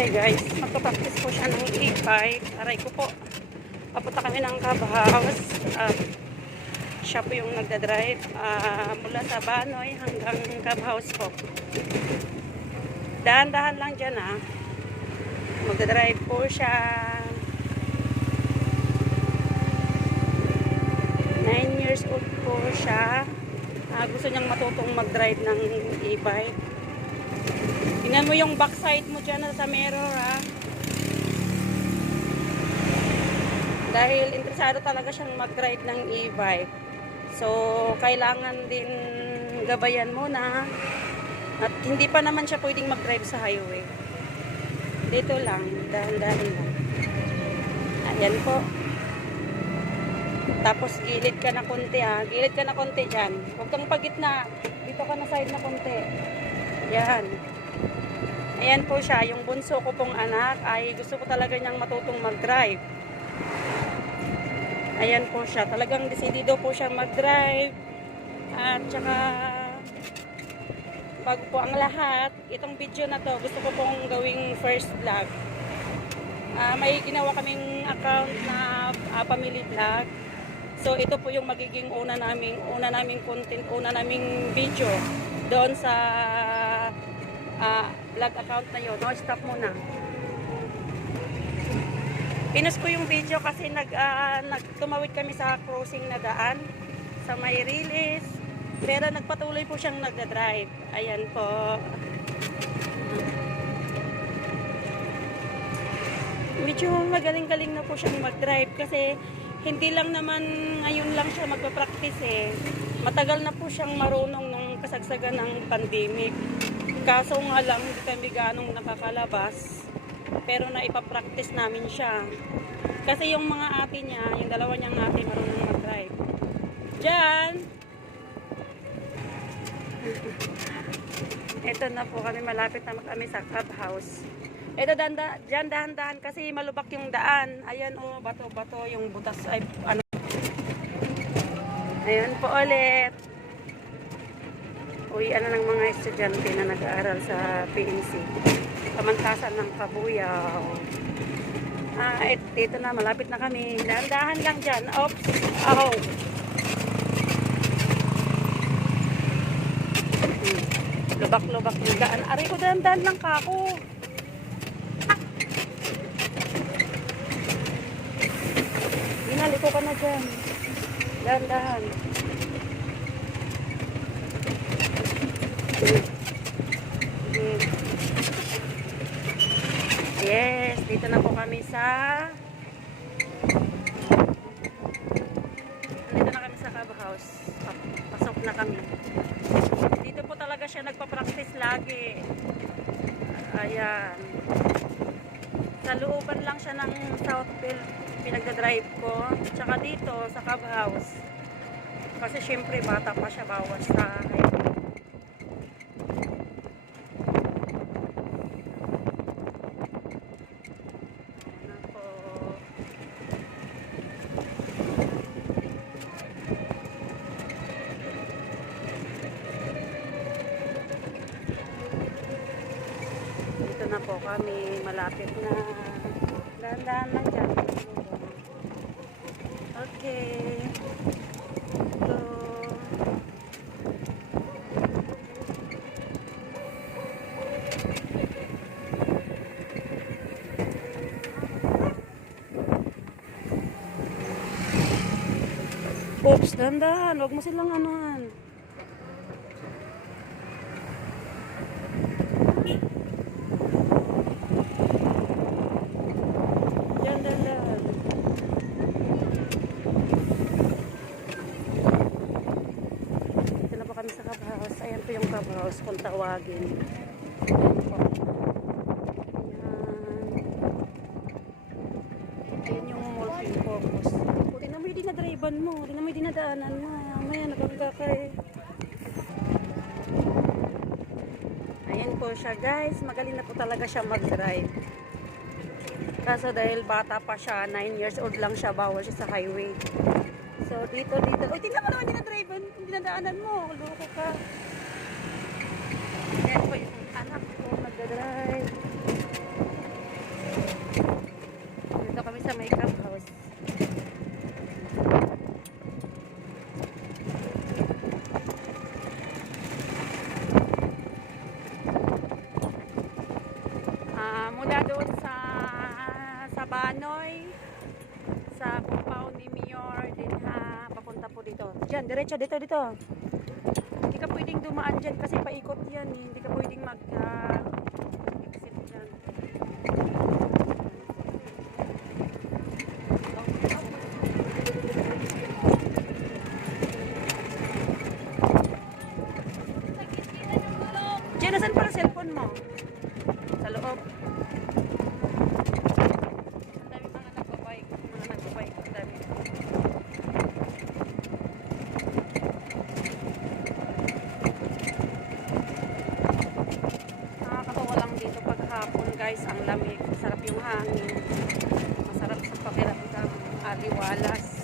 Hi guys, magpa-practice po siya ng e-bike. Aray ko po. Papunta kami ng Cub House. Siya po yung nagdadrive mula sa Banoy hanggang Cub House po. Dahan-dahan lang dyan magdadrive po siya. 9 years old po siya. Gusto niyang matutong mag-drive ng e-bike. Tingnan mo yung backside mo dyan sa mirror Dahil interesado talaga siyang mag-ride ng e-bike. So, kailangan din gabayan muna. At hindi pa naman siya pwedeng mag-drive sa highway. Dito lang, dahan-dahan lang. Ayan po. Tapos gilid ka na konti Gilid ka na konti dyan. Huwag kang pagitna. Dito ka na side na konti. Yan. Ayan po siya. Yung bunso ko pong anak ay gusto ko talaga niyang matutong mag-drive. Ayan po siya. Talagang desidido po siya mag-drive. At saka bago po ang lahat, itong video na to gusto ko pong gawing first vlog. May ginawa kaming account na family vlog. So ito po yung magiging una naming content, una naming video doon sa vlog account na yun. Stop muna. Pinost ko yung video kasi tumawid kami sa crossing na daan sa may release. Pero nagpatuloy po siyang nagda-drive. Ayan po. Medyo magaling-galing na po siyang mag-drive kasi hindi lang naman ngayon lang siya magpa-practice Matagal na po siyang marunong nung kasagsagan ng pandemic. Kaso nga lang hindi kami ganong nakakalabas. Pero naipa-practice namin siya. Kasi yung mga ate niya, yung dalawa niyang ate marunong mag-drive. Diyan! Ito na po kami, malapit na kami sa Cub House. Ito dyan dahan-dahan kasi malubak yung daan. Ayan bato-bato yung butas ay ano. Ayan po ulit. Uwian na ng mga estudyante na nag-aaral sa PNC. Kamantasan ng Kabuyaw. Ito na, malapit na kami. Dahan-dahan lang dyan. Oops. Oh. Lubak-lubak yung daan. Aray ko, dahan-dahan lang ka ako. Liko ka na dyan. Dahan-dahan. Yes, dito na po kami sa Cub House. Pasok na kami. Dito po talaga siya nagpa-practice lagi. Ayan. Sa looban lang siya ng Southfield pinagdadrive ko. Tsaka dito sa Cub House. Kasi syempre bata pa siya, bawas sa highway. Dito na po kami, malapit na. Dahan-dahan lang dyan. Okay. So, oops, dahan-dahan. Huwag mo silang anuhan. Kami sa Cub House. Ayan po yung Cub House kung tawagin. Ayan po. Ayan yung multi-purpose. Hindi na may dinadrivean mo. Hindi na may dinadaanan mo. Mamaya nagagakay. Ayan po siya guys. Magaling na po talaga siya mag-drive. Kaso dahil bata pa siya, 9 years old lang siya, bawal siya sa highway. So, dito. Uy, tingnan mo naman dinadrivean. Kung dinadaanan mo, loko ka. Ayan po yung anak ko, nagdadrive. dyan. Diretso, dito, dito. Hindi ka pwedeng dumaan dyan kasi paikot yan eh. Hindi ka pwedeng mag-exit dyan. Diyan, nasan pala cellphone mo? Sa loob. Ang dami mga nagbabike. Mga nagbabike. Ang dami. Nakakatawa lang dito pag hapon guys. Ang lamig. Masarap yung hangin. Masarap sa pakiramdam. Aliwalas.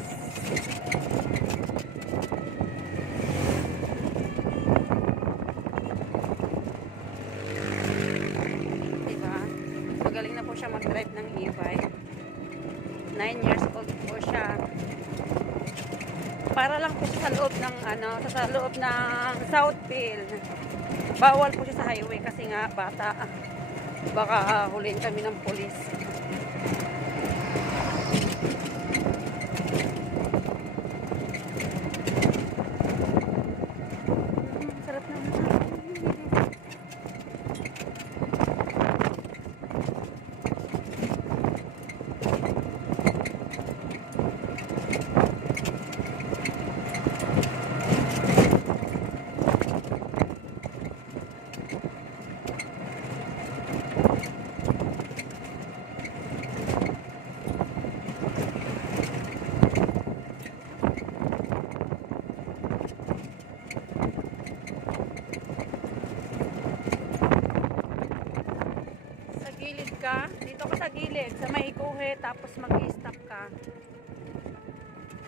Magaling na po siya mag-drive ng e-bike. 9 years old po siya. Para lang po siya sa loob ng sa loob ng Southfield. Bawal po siya sa highway kasi nga bata. Baka huliin kami ng pulis. Sarap naman. Dito ka sa gilid, sa may ikuhe, tapos mag-i-stop ka.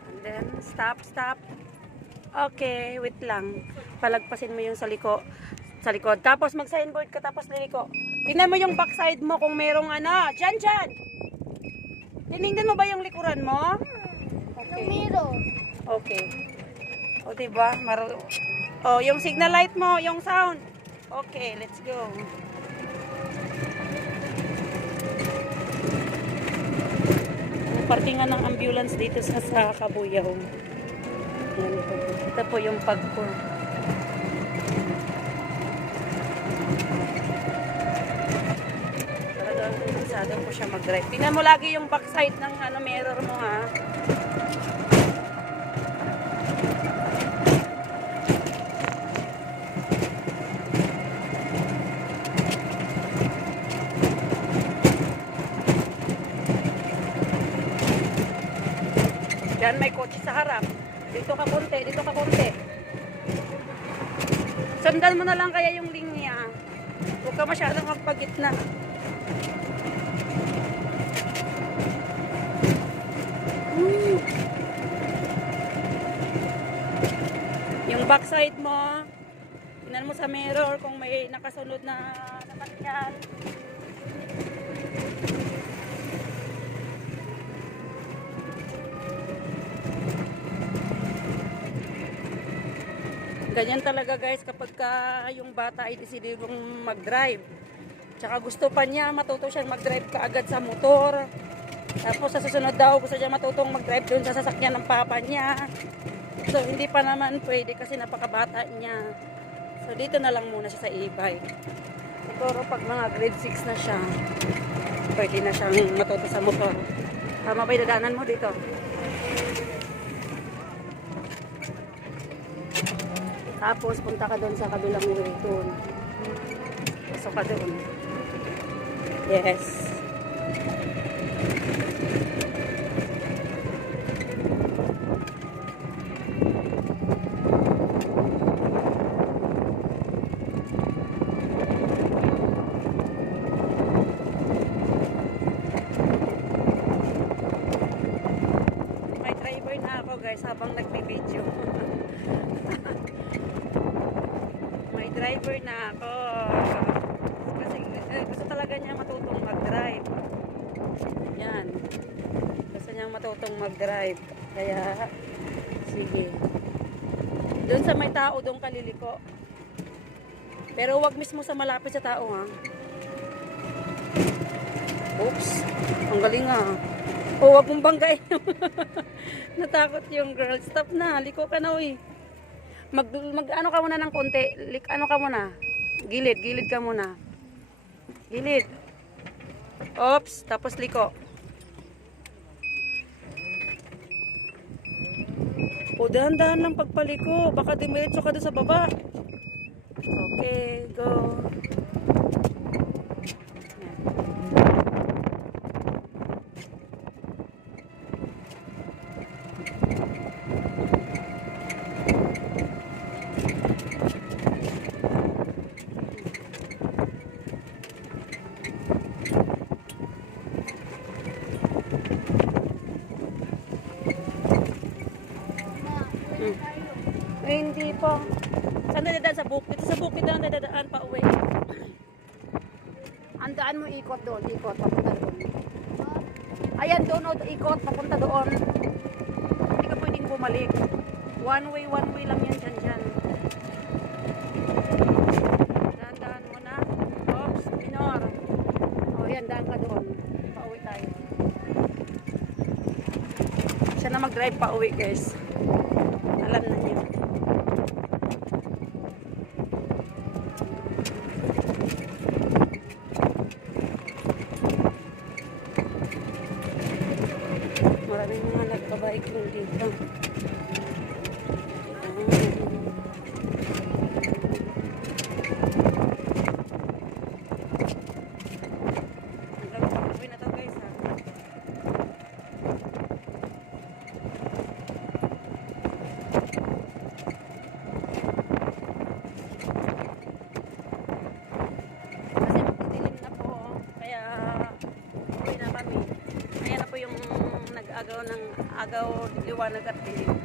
And then, stop. Okay, wait lang. Palagpasin mo yung sa likod. Tapos mag-signboard ka, tapos liliko. Tingnan mo yung backside mo kung merong Dyan! Tinignan mo ba yung likuran mo? Okay. Okay. O, diba? Yung signal light mo, yung sound. Okay, let's go. Parkingan ng ambulance dito sa Kabuyaw. Yan po. Ito po yung pagpo. Talagang interesado po siya mag-drive. Tingnan mo lagi yung backside ng mirror mo ha. Yan, may kotse sa harap. Dito ka konti. Sundan mo na lang kaya yung linya. Huwag ka masyadong magpagitna. Yung backside mo, tingnan mo sa mirror kung may nakasunod na naman. Ganyan talaga guys kapag yung bata ay desidedong mag-drive. Tsaka gusto pa niya, matuto siyang mag-drive kaagad sa motor. Tapos sa susunod daw, gusto niya matutong mag-drive doon sa sasakyan ng papa niya. So hindi pa naman pwede kasi napakabata niya. So dito na lang muna siya sa e-bike. Siguro pag mga grade 6 na siya, pwede na siyang matuto sa motor. Tama ba yung dadaanan mo dito? Tapos, punta ka doon sa kabilang way doon. Pasok ka doon. Yes. May driver na ako guys habang nagbi-video. Driver na ako kasi gusto talaga niya matutong mag-drive. Yan, gusto niya matutong mag-drive kaya sige, doon sa may tao doon kaliliko, pero wag mismo sa malapit sa tao ha. Oops, ang galing ha. O, wag mong banggain. Natakot yung girl. Stop na. Liko ka na, uy. Ano ka muna ng konti. Ano ka muna. Gilid ka muna. Gilid. Oops. Tapos liko. O, dahan-dahan lang pagpaliko. Baka dumiretso ka doon sa baba. Okay, go. Ay, hindi po. Saan dadaan sa bukid? Sa bukid na dadaan pa uwi. Ang daan mo ikot doon. Ikot, papunta doon. Ayan doon, ikot, papunta doon. Hindi ka pwedeng bumalik. One way lang yan dyan. Daan mo na. Oops, minor. O, yan, daan ka doon. Pauwi tayo. Siya na mag-drive pauwi, guys. Alam na niya. Maraming mga nagbabaik lang dito. Uwi na to, guys, ha. Kasi magdidilim na po, kaya uwi na kami. Ayan na po yung nag-agaw ng agaw, liwanag at dilim.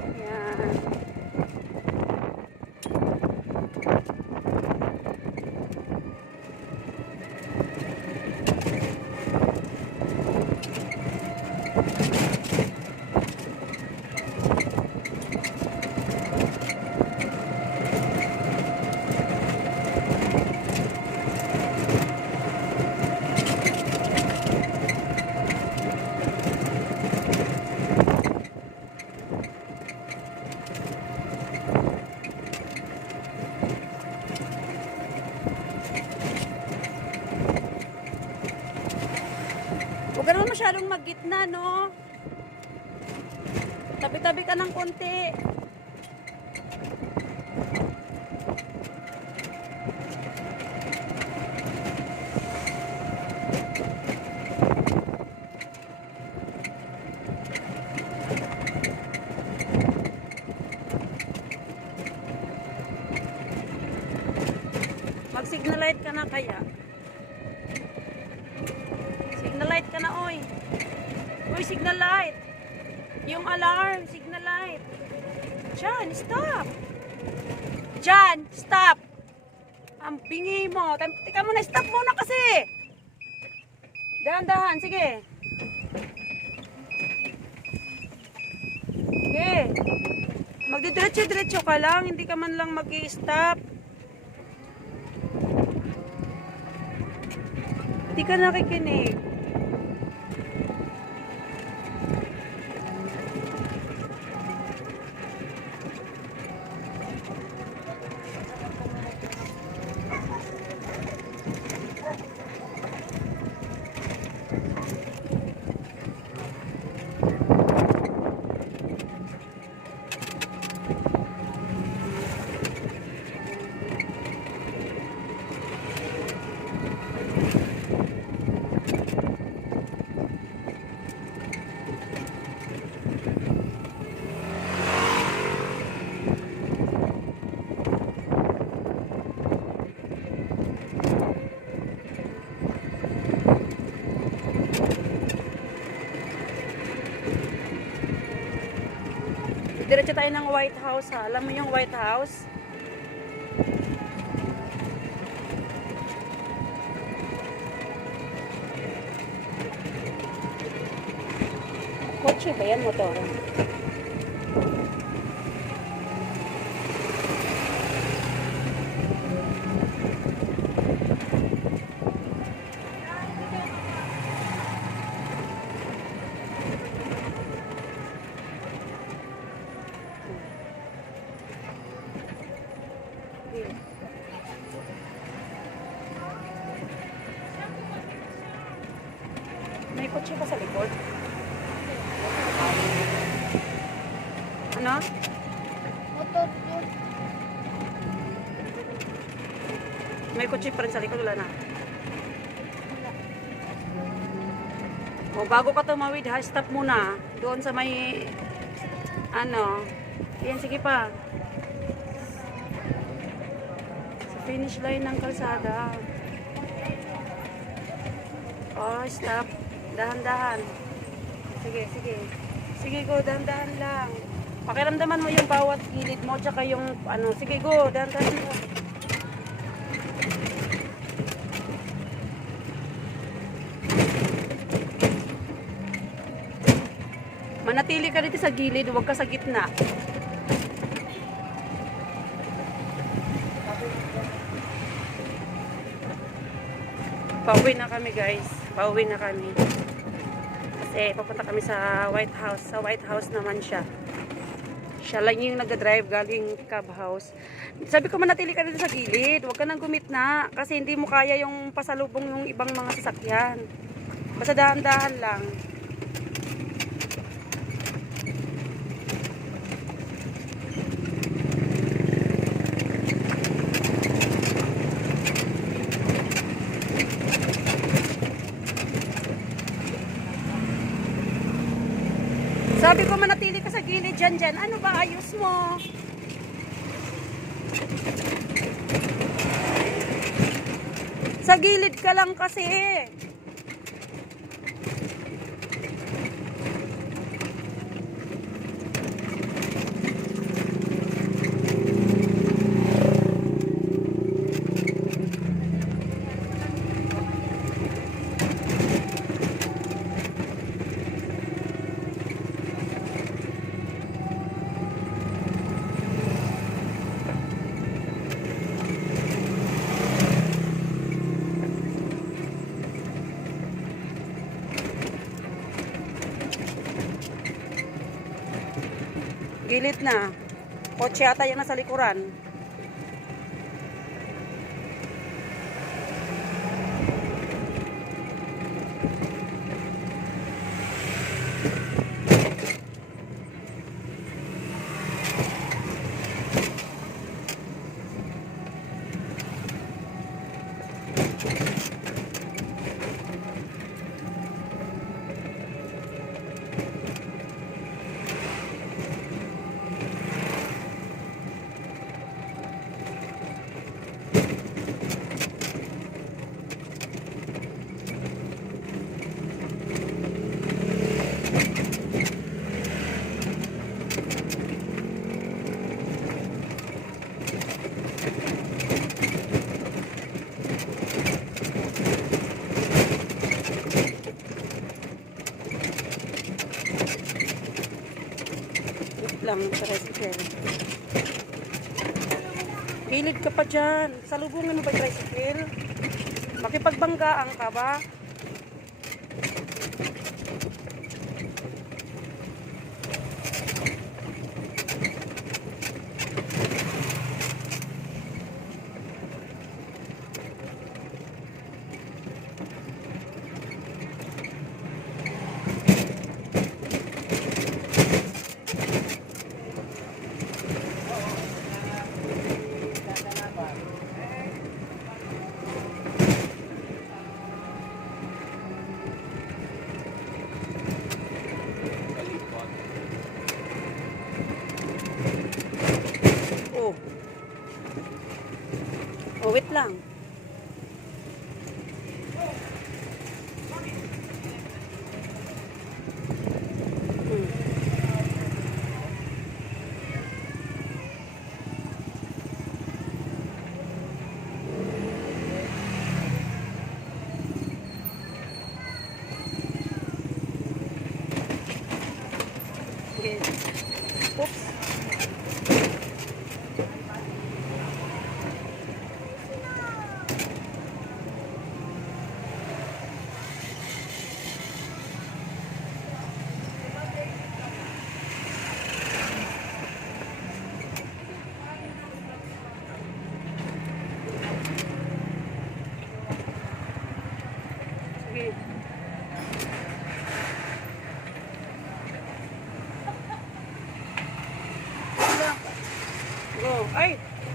Ayan. Huwag ka naman masyadong maggitna, no? Tabi-tabi ka ng konti. Mag-signal light ka na kaya. Signal light ka na, oy. Uy, signal light. Yung alarm, signal light. Jan, stop. Jan, stop. Ang bingi mo. Teka muna, stop muna kasi. Dahan-dahan, sige. Sige. Magdidiretso-diretso ka lang, hindi ka man lang mag-i-stop. Hindi ka nakikinig. Diretso tayo ng White House, ha. Alam mo yung White House? Kotse ba yan? Motor? kotse ba sa likod? Ano? Motor yun. May kotse pa rin sa likod, wala na. O, bago ka tumawid ha, stop muna. Doon sa may, ano, yan, sige pa. Sa finish line ng kalsada. Oh, stop. Dahan-dahan. Sige, sige. Sige, go, dahan-dahan lang. Pakiramdaman mo yung bawat gilid mo, tsaka yung, ano, sige, go, dahan-dahan lang. Manatili ka dito sa gilid, huwag ka sa gitna. Pauwi na kami guys. Pauwi na kami. Kasi papunta kami sa White House. Sa White House naman siya. Siya lang yung nag-drive galing Cab House. Sabi ko manatili ka dito sa gilid. Huwag ka nang gumitna. Kasi hindi mo kaya yung pasalubong yung ibang mga sasakyan. Basta dahan-dahan lang. Sabi ko manatili ka sa gilid dyan. Ano ba? Ayos mo. Sa gilid ka lang kasi. Gilid na. Kotse ata yan nasa likuran. Lang tricycle. Gilid ka pa dyan. Salubungan mo ba yung tricycle? Makipagbanggaan ka ba? Oh. Oh, wait lang. Okay. Oops.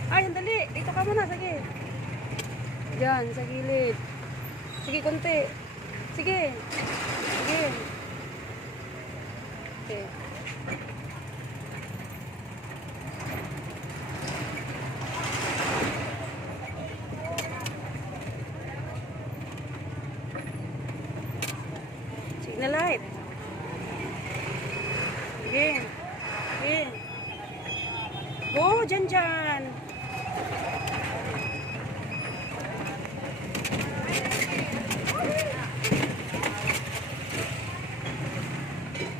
Ay, dali. Dito ka muna. Sige. Diyan, sa gilid. Sige, konti. Sige. Sige. Okay. Signal light. Sige. Sige. Go, dyan dyan.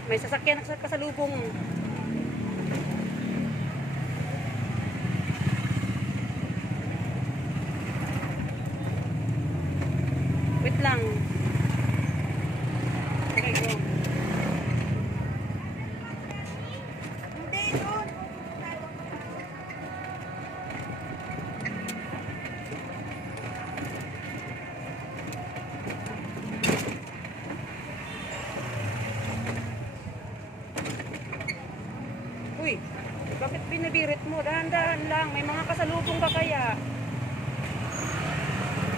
May sasakyan sa kasalubong. Wait lang. Okay, go. Hindi, doon. Uy, bakit binabirit mo? Dahan-dahan lang. May mga kasalubong ka kaya.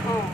Oh.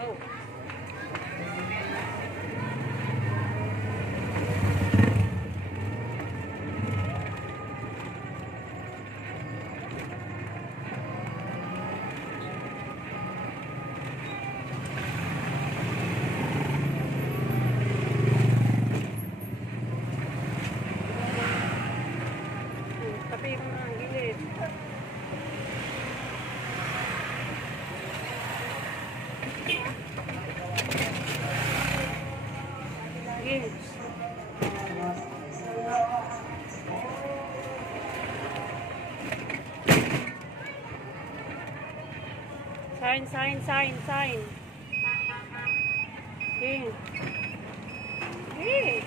Oh. Tabi mo na ang gilid. Sige. Sign, sign, sign, sign. Okay. Okay.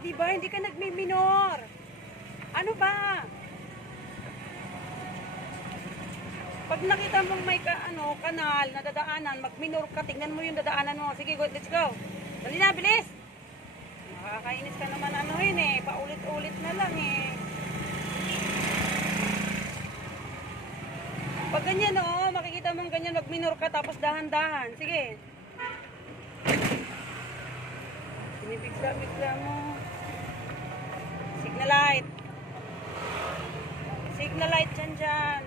Diba, hindi ka nagmi-minor. Ano ba? Pag nakita mong may kanal na dadaanan, mag-minor ka, tingnan mo yung dadaanan mo. Sige, go, let's go. Dali na, bilis. Nakakainis ka naman paulit-ulit na lang eh. Pag ganyan makikita mong ganyan, mag-minor ka, tapos dahan-dahan. Sige. Binibigla-bigla mo. Signal light. Signal light dyan.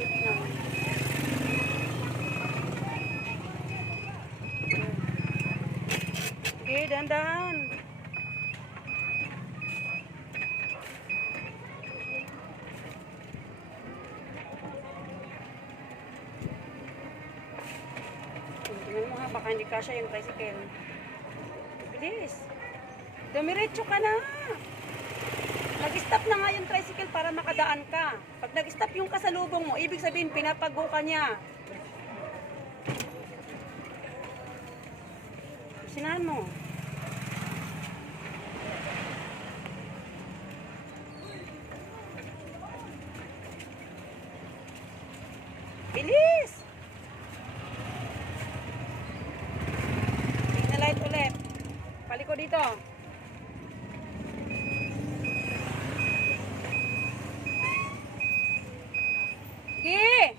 Wait lang. Okay, dahan-dahan. Tingnan mo ha, baka hindi kasya yung tricycle. Bilis. Dumiretso ka na. Nag-stop na nga yung tricycle para makadaan ka. Pag nag-stop yung kasalubong mo, ibig sabihin pinapago ka niya. Sinahan mo. Bilis! Signal light ulit. Paliko dito. Sige!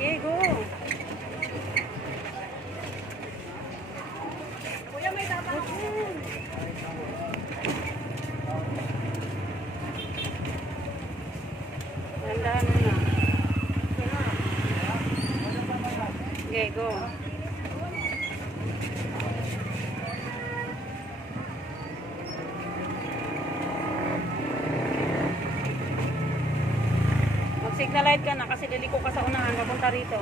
Okay, go. Kuya, may tapa ako. Dandahan mo na. Okay, go. Mag-signal light ka na kasi liliko ka sa unahan papunta rito.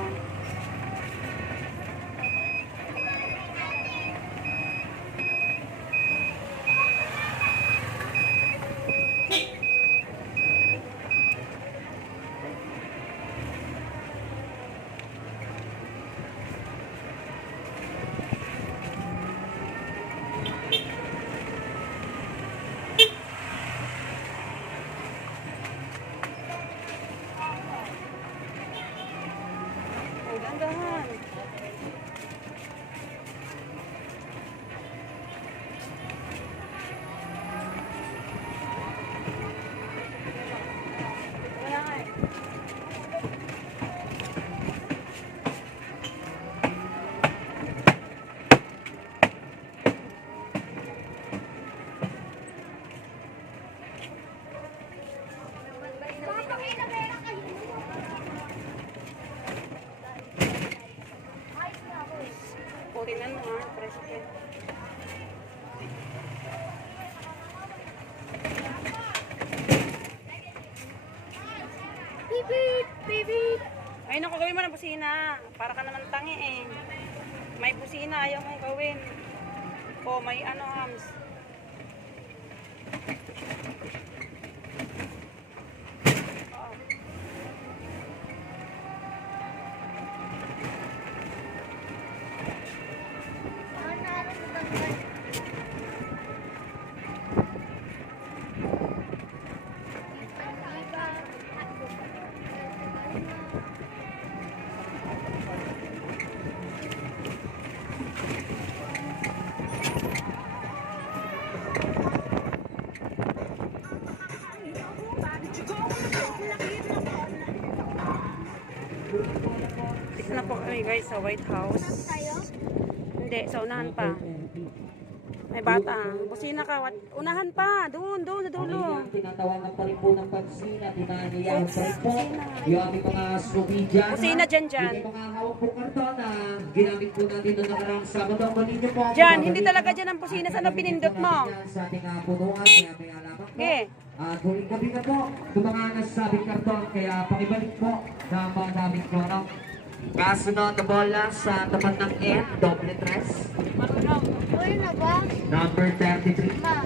Oh, dandahan. Wala nga eh. Tingnan mo ha, presyo ko. Bibit! Bibit! Ay naku, gawin mo ng busina. Para ka naman tangi eh. May busina, ayaw mong gawin. O may ano, hams. Oo. Dito na po kami guys sa White House. Hindi, sa unahan pa. May bata. Busina ka. Unahan pa. Doon, sa dulo. Tinatawagan pa rin po ng pansina, dinaniyan pa rin po yung aming mga Slovenian. Busina dyan. Yung mga hawak po karton na ginamit po natin noong nakaraang Sabado. Muli niyo po. Dyan, hindi talaga dyan ang busina. Saan ang pinindot mo? Sa ating punuan, kaya may alaman po. Okay. At huling gabi na po, yung mga nasabing karton, kaya pakibalik po na mga daming kono. Kasunod na bola sa tapat ng N, doble tres. Uy na ba? Number 33. Ma,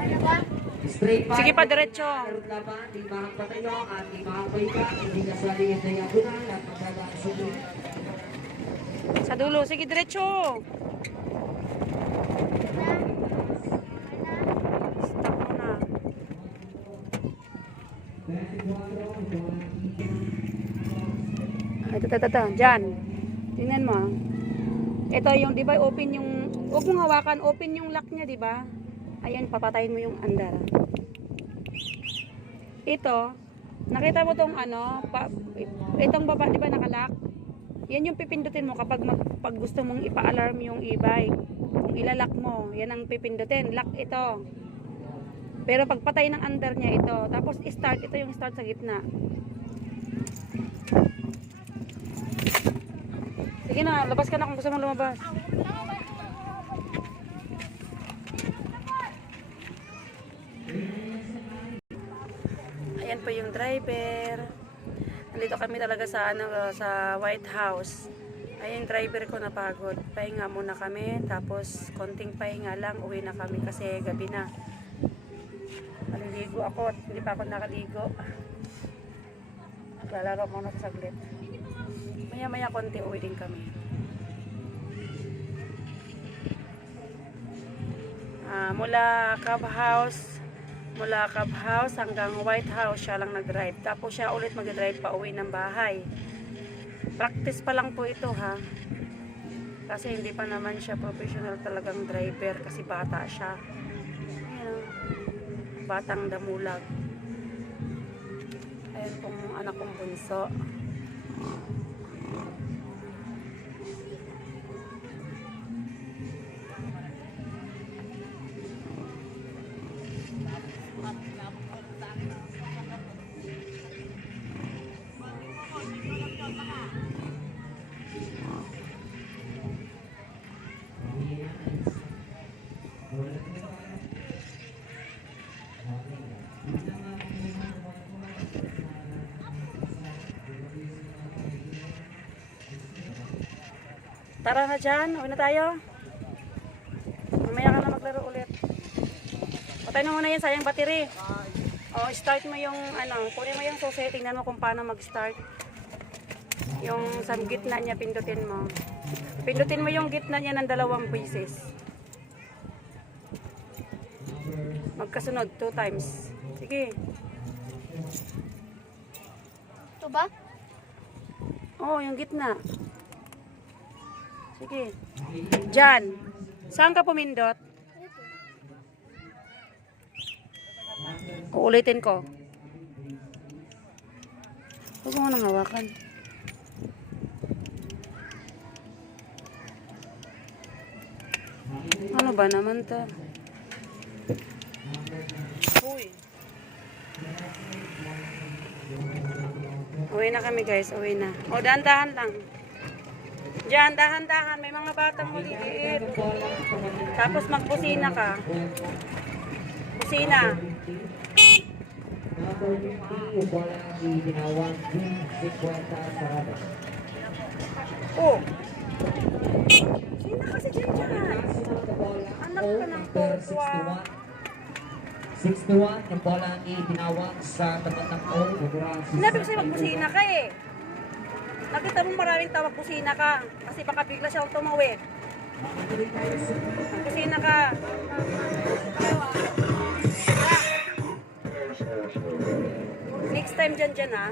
uy na ba? Straight Sige pa, diretso. Laban, limang patayo at limang palipa, hindi nasali yung diagonal at magdadaan sa dulo. Sa dulo. Sige, diretso. Stop mo na. Ito. Dyan. Tingnan mo. Ito yung, di ba, open yung, huwag mong hawakan, open yung lock niya, di ba? Ayan, papatayin mo yung andar. Ito, nakita mo tong ano, itong baba, di ba, nakalock? Yan yung pipindutin mo kapag pag gusto mong ipa-alarm yung e-bike. Kung ilalak mo, yan ang pipindutin. Lock ito. Pero pagpatay ng andar niya ito. Tapos start, ito yung start sa gitna. Sige na, labas ka na kung gusto mong lumabas. Ayan po yung driver. Nandito kami talaga sa sa White House. Ayun, driver ko napagod. Pahinga muna kami, tapos konting pahinga lang, uwi na kami kasi gabi na. Maliligo ako at hindi pa ako nakaligo. Lalaro muna sa saglit. Maya-maya konti uwi din kami. Mula Cub House hanggang White House siya lang nag-drive. Tapos siya ulit mag-drive pa uwi ng bahay. Practice pa lang po ito ha. Kasi hindi pa naman siya professional talagang driver kasi bata siya. Ayan, batang damulag. Ayan pong anak kong bunso. Tara na dyan, uwi na tayo. Mamaya ka na maglaro ulit. Patay na muna yan, sayang battery. O, start mo yung, kunin mo yung susi, tingnan mo kung paano mag-start. Yung sa gitna niya, pindutin mo. Pindutin mo yung gitna niya ng 2 beses. Magkasunod, 2 times. Sige. Ito ba? Oo, yung gitna. Sige. Diyan. Saan ka pumindot? Uulitin ko. Huwag mo nang hawakan. Ano ba naman to? Uy. Uwi na kami guys, uwi na. O, dahan-dahan lang. Diyan, dahan-dahan. May mga batang maliliit. Tapos magbusina ka. Busina. Number 50, yung bola ang itinawag 50 Sarada. Oh. Sina kasi dyan dyan. Anak ka ng tortwa. 61, yung bola ang itinawag sa tapat ng O. Sinabi ko sa'yo magbusina ka eh. Nakita mo maraming tawag busina ka. Kasi baka bigla siya tumawid. Busina ka. Next time dyan ha.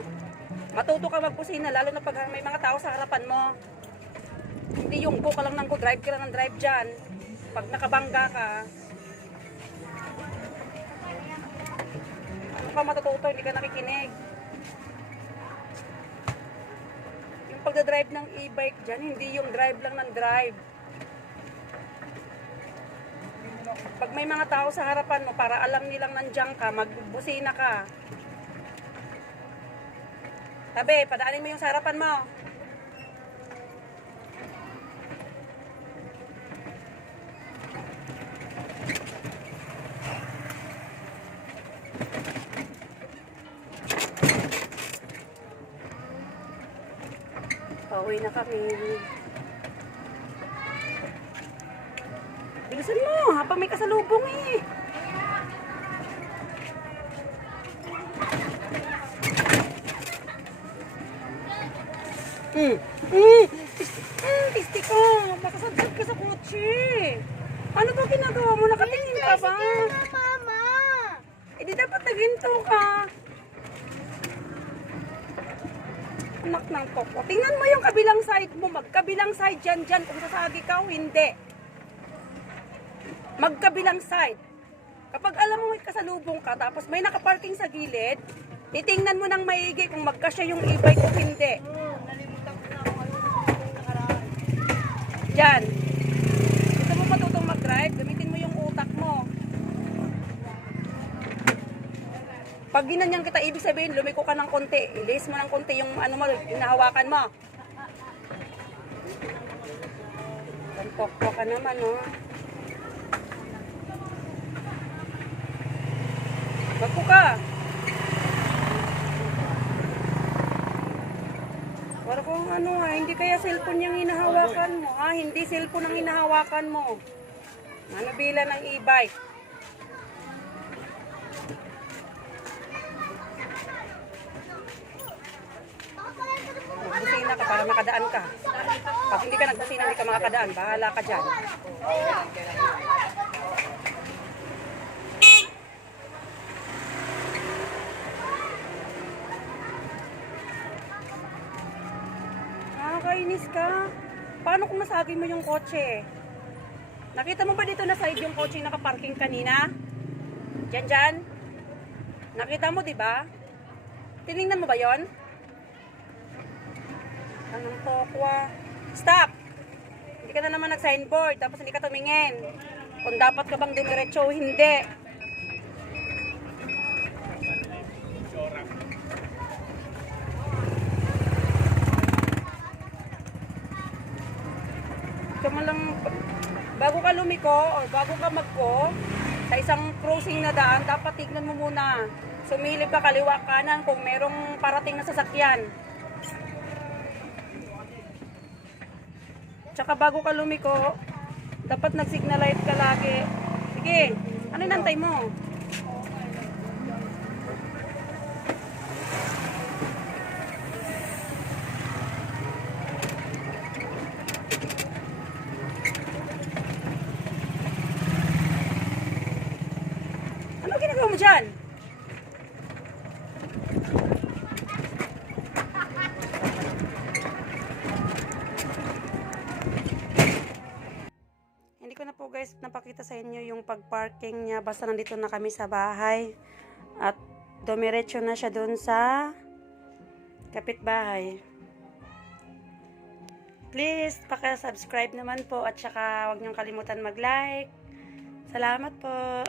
Matuto ka magbusina. Lalo na pag may mga tao sa harapan mo. Hindi yung go ka lang ng go. Drive ka lang ng drive dyan. Pag nakabangga ka. Ano ka matututo? Hindi ka nakikinig. Pagdadrive ng e-bike dyan, hindi yung drive lang ng drive. Pag may mga tao sa harapan mo, para alam nilang nandiyan ka, magbusina ka. Tabi, padaanin mo yung sa harapan mo. Pauwi na kami. Bilisan mo, habang may kasalubong eh. Tisti ko, masasadad ka sa kotse. Ano ba ginagawa mo? Nakatingin ka ba? Mama! Eh di dapat naginto ka. Anak ng koko. Tingnan mo yung kabilang side mo. Magkabilang side dyan kung sasagi ka o hindi. Magkabilang side. Kapag alam mo may kasalubong ka, tapos may nakaparking sa gilid, titingnan mo ng maigi kung magkasya yung e-bike o hindi. Dyan. Gusto mo matutong mag-drive, gamitin mo yung utak mo. Pag ginanyan kita, ibig sabihin, lumiko ka ng konti. Ilis mo ng konti yung ano mo, hinahawakan mo. Tampokpo ka naman, oh. ka. Para kung ano hindi kaya cellphone yung hinahawakan mo. Hindi cellphone ang hinahawakan mo. Ano bila ng e-bike? Magbusina ka para makadaan ka. Pag hindi ka nagbusina, hindi ka makakadaan. Bahala ka dyan. Nakakainis ka. Paano kung masagi mo yung kotse? Nakita mo ba dito na side yung kotse nakaparking kanina? Diyan. Nakita mo, di ba? Tinignan mo ba yon? Anong tokwa? Stop! Hindi ka na naman nag-signboard, tapos hindi ka tumingin. Kung dapat ka bang dumiretso, hindi. Bago ka lumiko or bago ka magko sa isang crossing na daan, dapat tignan mo muna. Sumilip ka kaliwa kanan kung merong parating na sasakyan. Tsaka bago ka lumiko, dapat nag-signalize ka lagi. Sige, ano inantay mo? Ano ginagawa mo dyan? Hindi ko na po guys napakita sa inyo yung pag-parking niya. Basta nandito na kami sa bahay. At dumiretso na siya doon sa kapitbahay. Please, paka-subscribe naman po. At saka huwag niyong kalimutan mag-like. Salamat po.